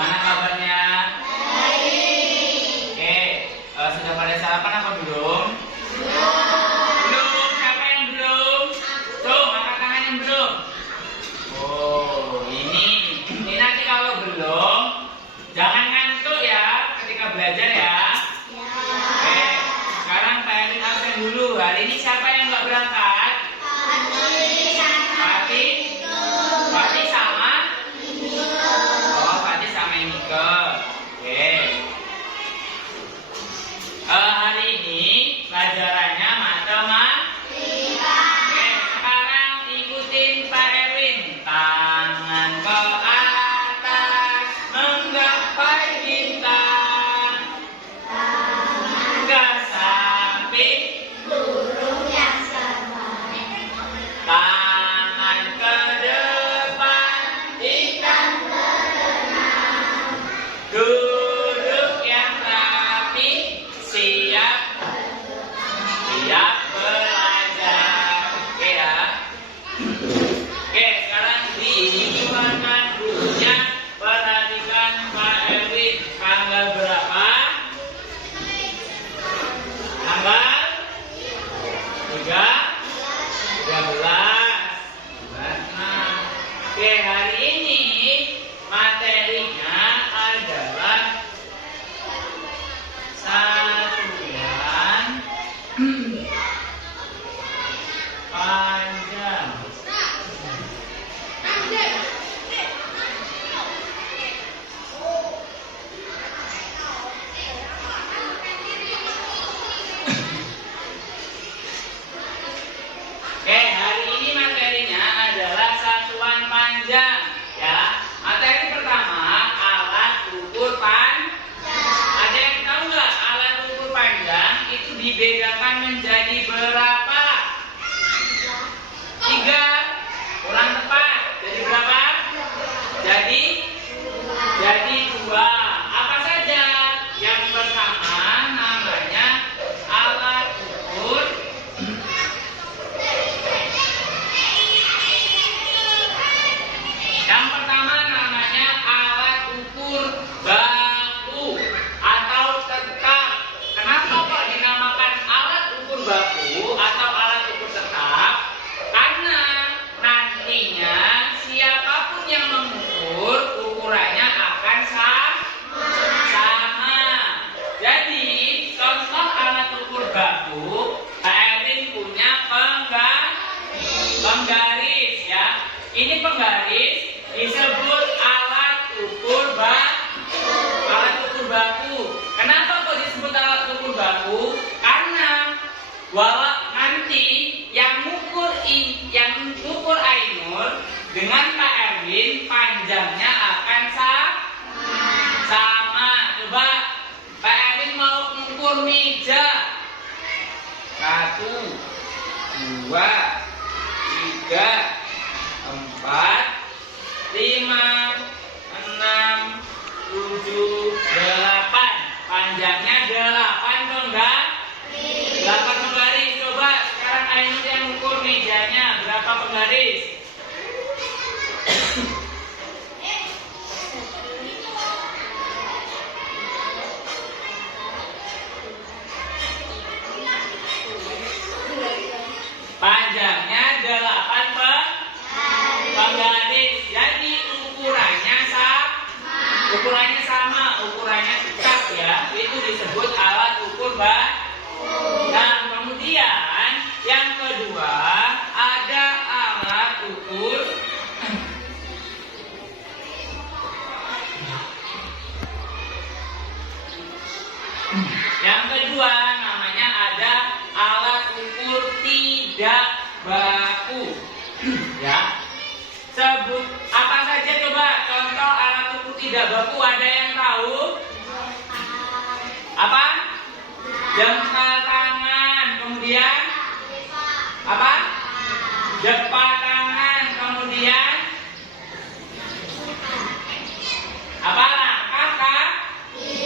Gimana kabarnya? Baik. Oke, sudah pada sarapan apa belum? Belum. Siapa yang belum? Tuh, angkat tangan yang belum. Oh, ini nanti kalau belum, jangan ngantuk ya ketika belajar ya. Oke, sekarang Pak Erwin absen dulu. Hari ini siapa yang nggak berangkat? Fatih sama? Oh, Fatih sama Inike. Oke. Hari ini pelajarannya matematika. Oke, sekarang ikutin Pak Erwin. Tangan ke atas menggapai bintang. Ke samping. Tangan ke depan. Duduk yang rapi. Siap belajar. Oke ya. Oke, sekarang dikeluarkan bukunya. Perhatikan Pak Erwin. Tanggal berapa? Tanggal 13. Nah, oke, hari ini materinya adalah satuan panjang. Oke, hari ini materinya adalah satuan panjang ya. Materi pertama, alat ukur panjang. Ada yang tahu nggak alat ukur panjang itu dibedakan menjadi berapa? 3. Kurang tepat. Jadi berapa? Jadi 2. Apa saja? Yang pertama namanya alat ukur. Yang pertama namanya alat ukur baku atau tetap. Kenapa kok dinamakan alat ukur baku atau alat ukur tetap? Karena nantinya siapapun yang mengukur, ukurannya akan sama. Jadi contoh alat ukur baku, Pak Erwin punya penggaris ya. Ini penggaris disebut alat ukur baku. Kenapa kok disebut alat ukur baku? Karena nanti yang ukur Ainur dengan Pak Erwin panjangnya akan sama. Coba Pak Erwin mau mengukur meja. 1, 2, 3, 4, 5, 6, 7, 8. Panjangnya 8 penggaris. Coba sekarang Ainur yang ukur mejanya berapa penggaris? Panjangnya 8 penggaris. Jadi ukurannya sama, ukurannya tetap ya. Itu disebut alat ukur baku. Nah, kemudian yang kedua ada alat ukur yang kedua namanya ada alat ukur tidak baku. Ya. Sebut apa saja coba contoh alat ukur tidak baku, ada yang tahu? Apa? Jempol tangan, kemudian apa? Jempol tangan, kemudian apa?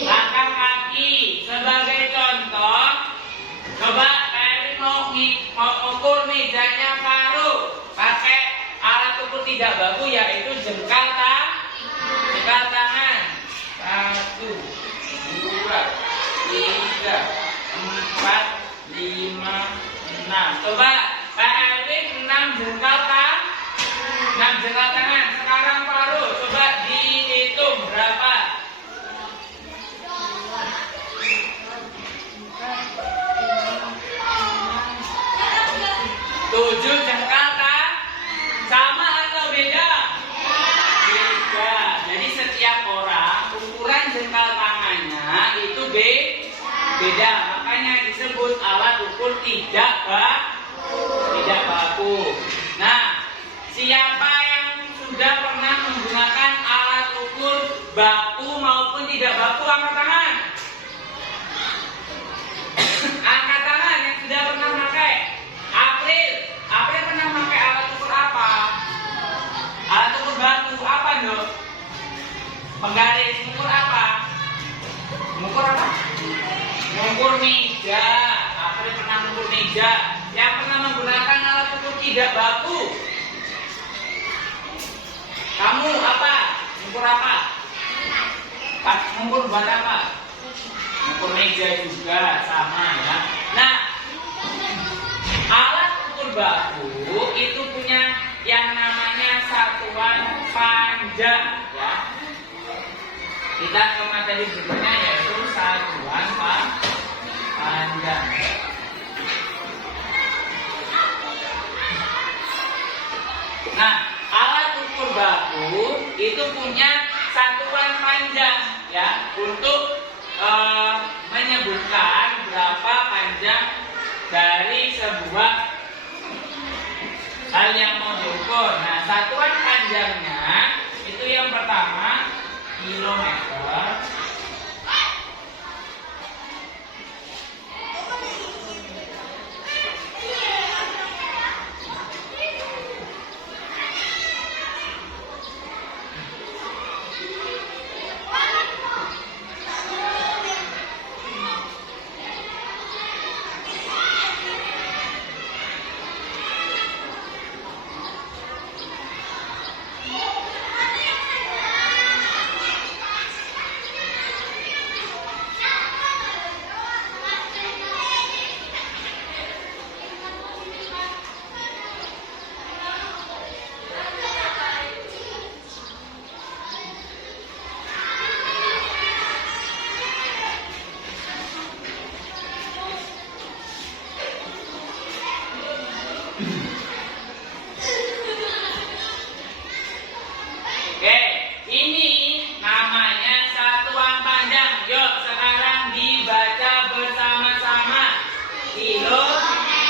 Langkah kaki. Sebagai contoh, coba Pak Erwin mau ukur mejanya Faru pakai alat ukur tidak baku yaitu jengkal tangan. 2, 3, 4, 5, 6. Coba Pak Erwin 6 jengkal kan? 6 jengkal tangan. Sekarang Faru coba dihitung berapa? 7 jengkal kan? Sama atau beda? Beda. Jadi setiap orang ukuran jengkal tangannya itu beda. Makanya disebut alat ukur tidak baku. Nah, siapa yang sudah pernah menggunakan alat ukur baku maupun tidak baku, angkat tangan. Angkat tangan yang sudah pernah pakai. April pernah pakai alat ukur apa? Alat ukur baku apa dong? Penggaris. Mengukur apa? Mengukur apa? Mengukur meja. April pernah mengukur meja. Yang pernah menggunakan alat ukur tidak baku, kamu apa? Mengukur apa? Mengukur buat apa? Mengukur meja juga sama ya. Nah, alat ukur baku itu punya yang namanya satuan panjang ya. Kita ke materi berikutnya yaitu satuan panjang. Nah, alat ukur baku itu punya satuan panjang ya untuk menyebutkan berapa panjang dari sebuah hal yang mau diukur. Nah, satuan panjangnya itu yang pertama kilometer. Oke, ini namanya satuan panjang. Yuk, sekarang dibaca bersama-sama. Kilometer,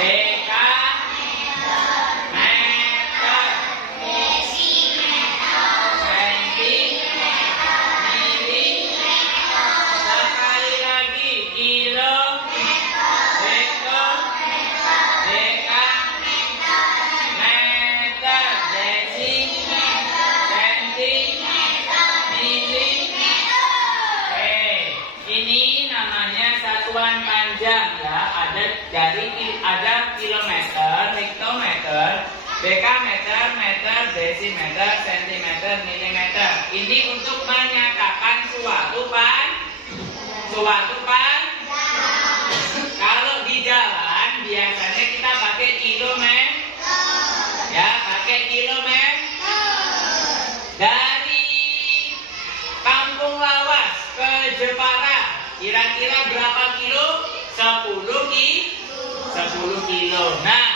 dekameter, desimeter, sentimeter, milimeter. Sekali lagi, kilometer, dekometer, dekameter, meter, desimeter, sentimeter, milimeter. Ini namanya satuan panjang ya. Ada kilometer, hektometer, dekameter, meter, desimeter, sentimeter, milimeter. Ini untuk menyatakan suatu Kalau di jalan biasanya kita pakai kilometer. Ya, pakai kilometer. Dari Kampung Lawas ke Jepara, kira-kira berapa kilo? 10 kilo. Nah,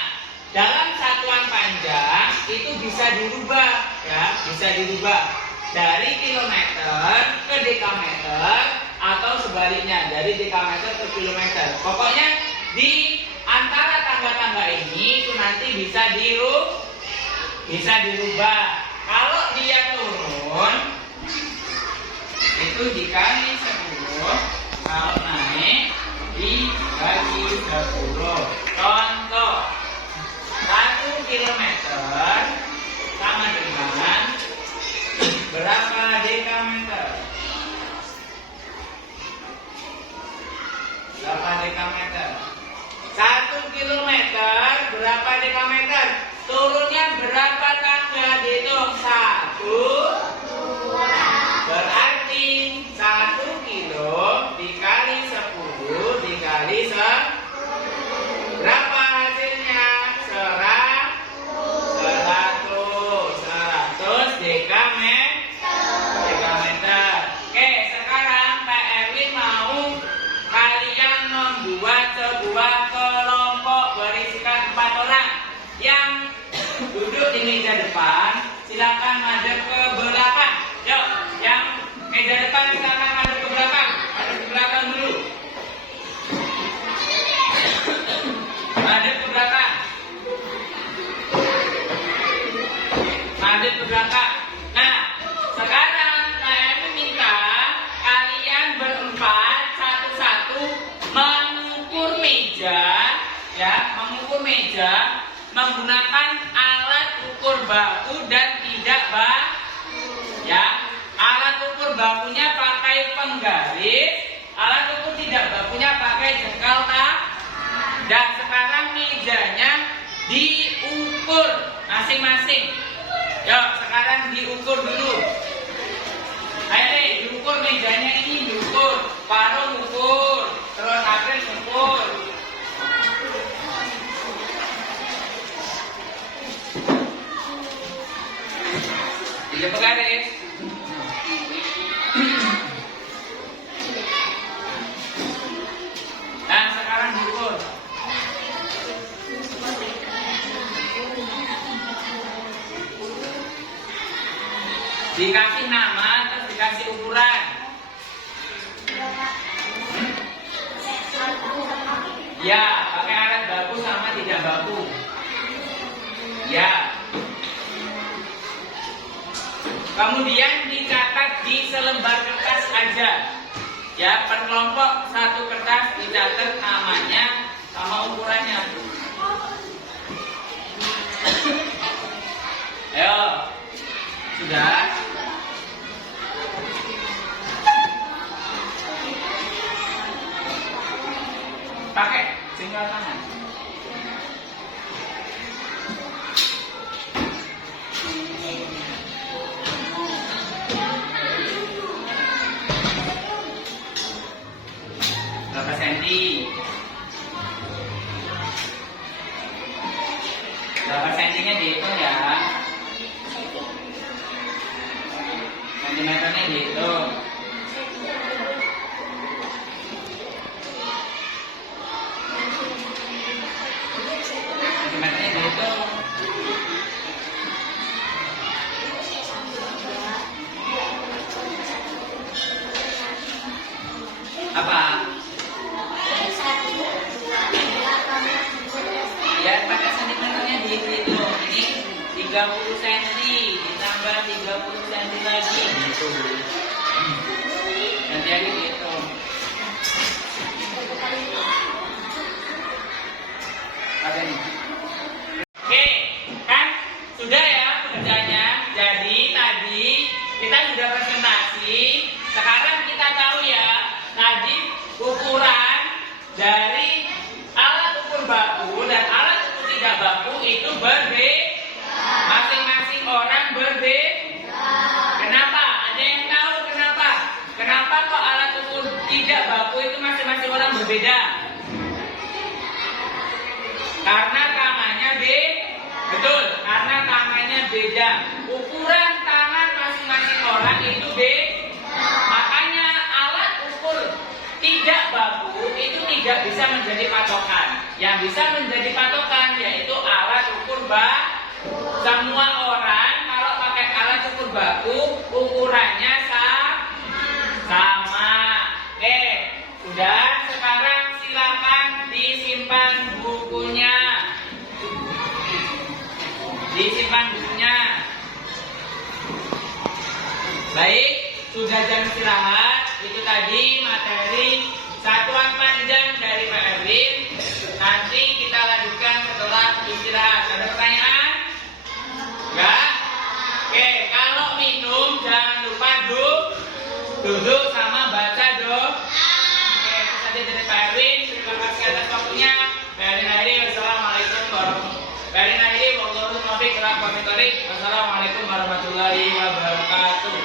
dalam satuan panjang itu bisa dirubah ya, dari kilometer ke dekameter atau sebaliknya dari dekameter ke kilometer. Pokoknya di antara tangga-tangga ini itu nanti bisa dirubah. Kalau dia turun itu dikali 10, kalau naik dibagi 10. Contoh, 1 kilometer sama dengan berapa dekameter? Berapa dekameter? 1 kilometer berapa dekameter? Turunnya berapa tangga? Dihitung 1, 2, meja menggunakan alat ukur baku dan tidak ya. Alat ukur bakunya pakai penggaris, alat ukur tidak bakunya pakai jengkal tak. Dan sekarang mejanya diukur masing-masing. Yuk, sekarang diukur dulu. Ayo deh, diukur mejanya ini, diukur. Parung ukur, terus April ukur. Tiga penggaris. Dan sekarang diukur. Dikasih nama, terus dikasih ukuran. Ya, pakai alat baku sama tidak baku. Ya. Kemudian dicatat di selembar kertas aja. Ya, per kelompok satu kertas dicatat namanya sama ukurannya. Ayo. Sudah? Pakai jengkal tangan. Berapa senti? Berapa sentinya dihitung ya? Sentimeternya dihitung. Sentimeternya dihitung. Apa? Ya, pakai sentimeternya dihitung. Ini 30 cm ditambah 30 cm lagi gitu. Nanti aja gitu. Ada nih. Oke, kan sudah ya pekerjaannya. Jadi tadi kita sudah presentasi. Sekarang kita tahu ya tadi ukuran dari alat ukur baku dan alat ukur tidak baku itu berbeda. Masing-masing orang berbeda. Kenapa? Ada yang tahu kenapa? Kenapa kok alat ukur tidak baku itu masing-masing orang berbeda? Karena tangannya betul, karena tangannya beda. Ukuran tangan masing-masing orang itu beda. Makanya alat ukur tidak baku itu tidak bisa menjadi patokan. Yang bisa menjadi patokan yaitu alat ukur baku. Semua orang kalau pakai alat ukur baku ukurannya sama. Oke, sudah. Sekarang silakan disimpan bukunya. Disimpan bukunya. Baik, sudah jam istirahat. Itu tadi materi satuan panjang dari Pak Erwin. Nanti kita lanjutkan setelah istirahat. Ada pertanyaan? Enggak? Oke, kalau minum jangan lupa duduk sama baca dong. Oke, itu saja dari Pak Erwin. Terima kasih atas waktunya. Wassalamualaikum warahmatullahi wabarakatuh.